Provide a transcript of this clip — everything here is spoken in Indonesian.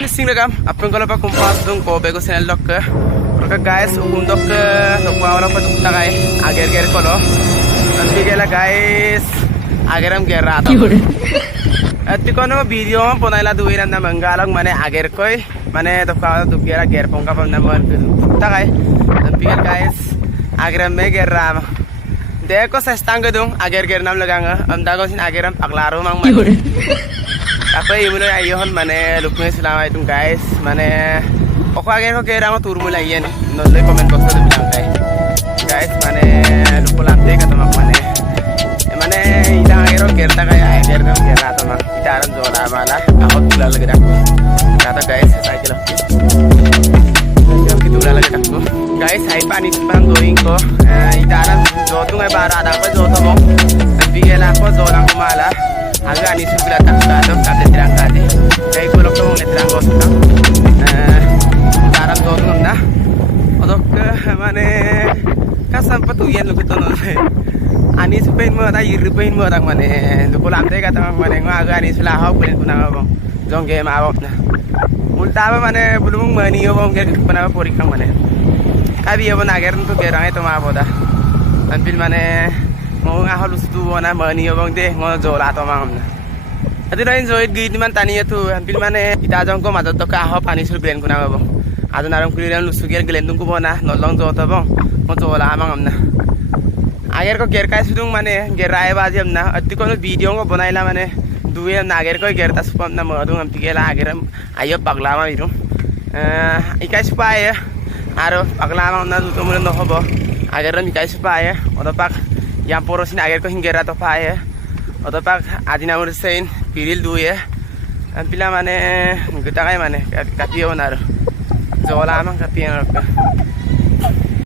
Missing rekam, apa yang kalau pak kumpas dong ko bego channel dok ke, mereka guys untuk ke dok wala pa dok tagay, agar kalau, nanti kala guys, agaram gerat. Ati kono video man ponay la duwiran na manggalang mane agar koy, mane dok ka dok gera ger pong kapam na man tagay, nanti guys, agaram me geram. Deko sa stangga dong, agar nam laganga, dago sin agaram paklaro mang mane. Apa ibu lo ayohan mana lukme selama itu guys mana aku agen ko kira mo turu mulai yan nolai komen box tu bilang guys mana lupa lantai kata mak mana ida agero kerta kaya agero kira atau mak ida aran jola mala aku tula lagi dak kata guys saya kilo kita tula lagi dak guys hai pani simpang going ko ida aran jotu ngai bara ada apa jotu mo tapi kela aku jola mala agak ani sudah tak tahu kata terangkati kayak kalau kamu neterang gosong taran doang nah odok mana kasam patuyan lu kita nol ani sepain mau tak iripain mau tak mana lu kalau amte kata mana ngah agak ani sulah hau kulen kuna bang jongge mawak nah multa apa mana belum mani bang kayak kuna porik kang mana kabi apa nager tu gerang itu mah boda tampil mana mau halus tu mana mani bang deh mau jola atau mang ati na enjoy gid man tani tu hampir mana kita jong ko madot to ka ho pani sur glen kuna bang adu naram kuliran lu suger glen tung ko bona nolong jo to bang mo jola mang amna ager ko ger kai sudung mane ger rai baji amna ati ko video ko bonaila mane duwe na ager ko ger tas pam na mo dung am tigela ager ayo pagla ma biru ikai spaya aro pagla ma na tu mo no hobo ager ram ikai spaya odo pak yang porosin agar ko hinggera to pae oto pak adina mursein piril duye ampila mane geta kay mane kapiyo naro jola man kapiyo